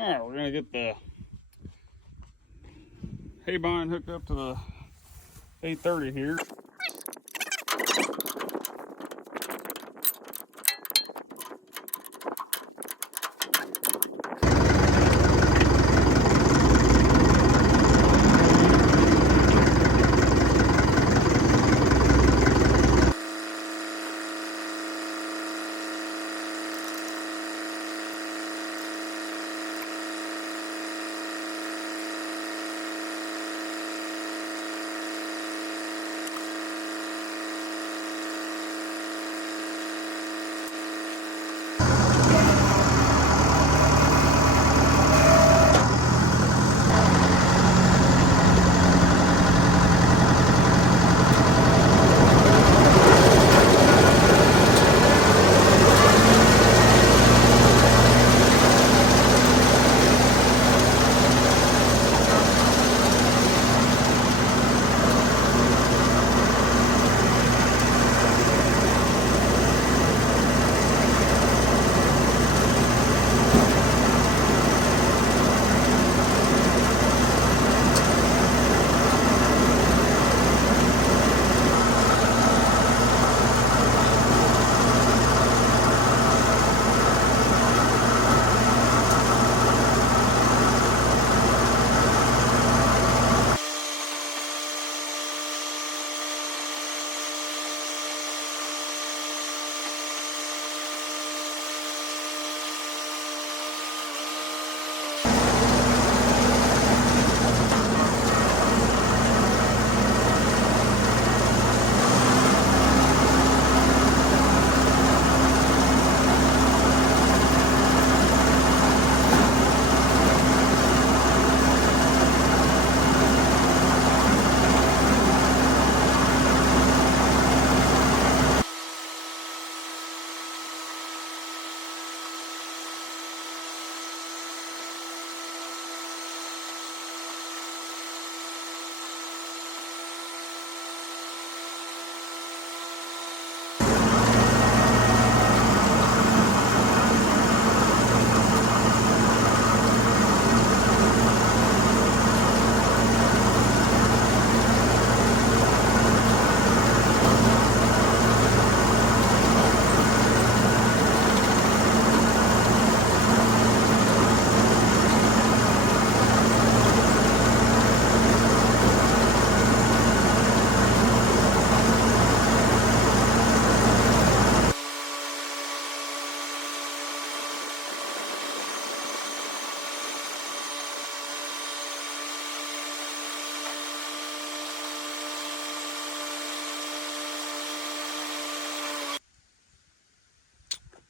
Alright, we're gonna get the hay bind hooked up to the 830 here.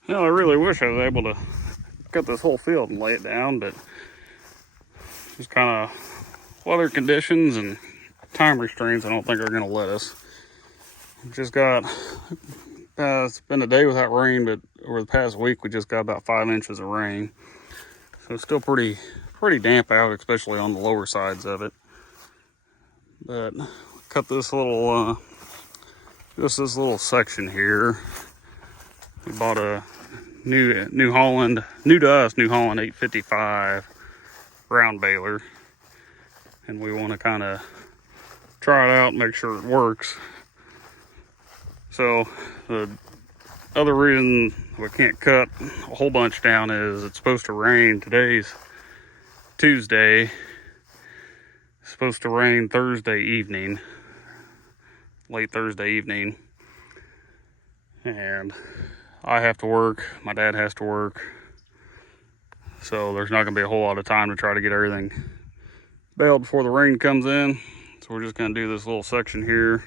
Well, I really wish I was able to cut this whole field and lay it down, but just kind of weather conditions and time restraints I don't think are going to let us. Just got, it's been a day without rain, but over the past week we just got about 5 inches of rain. So it's still pretty damp out, especially on the lower sides of it. But cut this little, just this little section here. We bought a New Holland, new to us, New Holland 855 round baler, and we want to kind of try it out and make sure it works. So the other reason we can't cut a whole bunch down is it's supposed to rain. Today's Tuesday. It's supposed to rain Thursday evening, late Thursday evening, and I have to work, my dad has to work, so there's not going to be a whole lot of time to try to get everything baled before the rain comes in. So we're just going to do this little section here,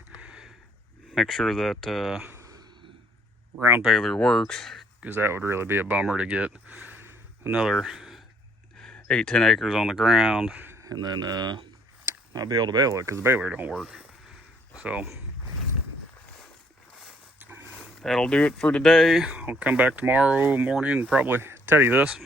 make sure that round baler works, because that would really be a bummer to get another 8-10 acres on the ground and then not be able to bale it because the baler don't work. So that'll do it for today. I'll come back tomorrow morning and probably teddy this.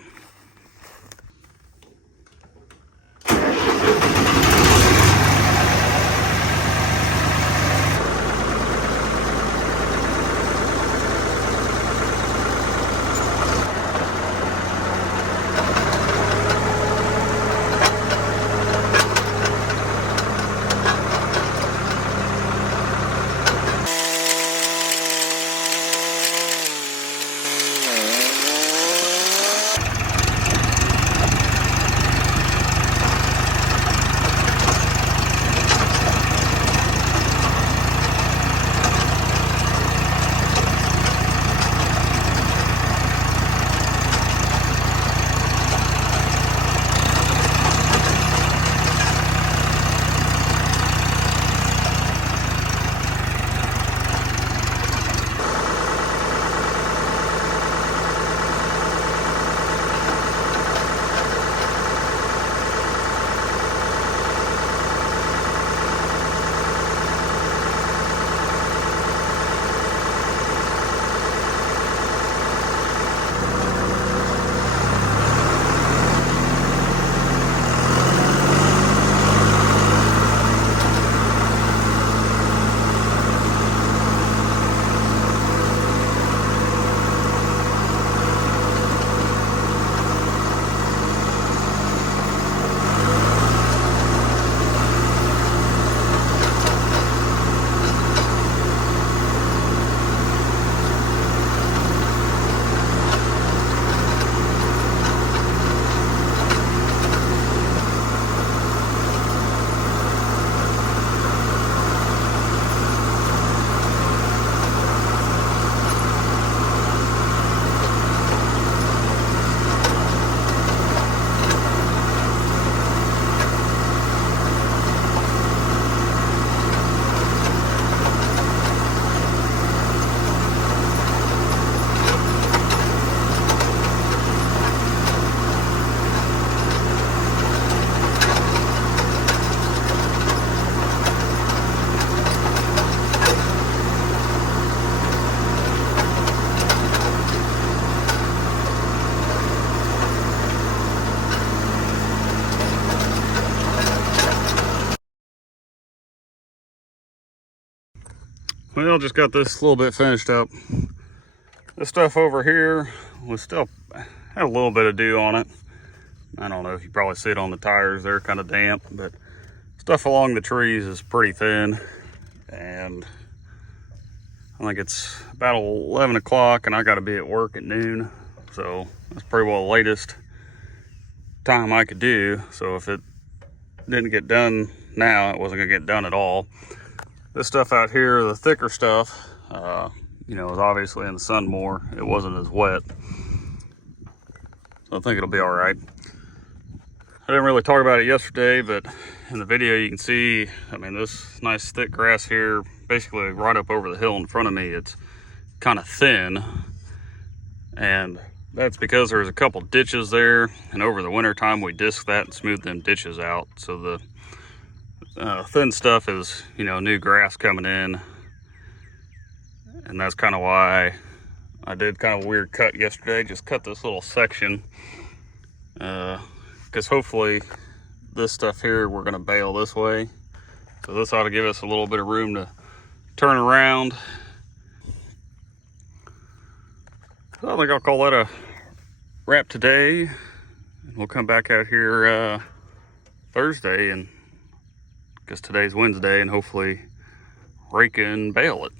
Well, just got this a little bit finished up. This stuff over here was still had a little bit of dew on it. I don't know if you probably see it on the tires. They're kind of damp, but stuff along the trees is pretty thin. And I think it's about 11 o'clock and I got to be at work at noon. So that's pretty well the latest time I could do. So if it didn't get done now, it wasn't gonna get done at all. This stuff out here, the thicker stuff, you know, is obviously in the sun more. It wasn't as wet. So I think it'll be all right. I didn't really talk about it yesterday, but in the video you can see, I mean, this nice thick grass here, basically right up over the hill in front of me, it's kind of thin. And that's because there's a couple ditches there, and over the winter time we disc that and smooth them ditches out. So the thin stuff is, you know, new grass coming in. And that's kind of why I did kind of a weird cut yesterday, just cut this little section. Because hopefully this stuff here we're going to bale this way. So this ought to give us a little bit of room to turn around. So I think I'll call that a wrap today. We'll come back out here Thursday, and because today's Wednesday, and hopefully rake and bale it.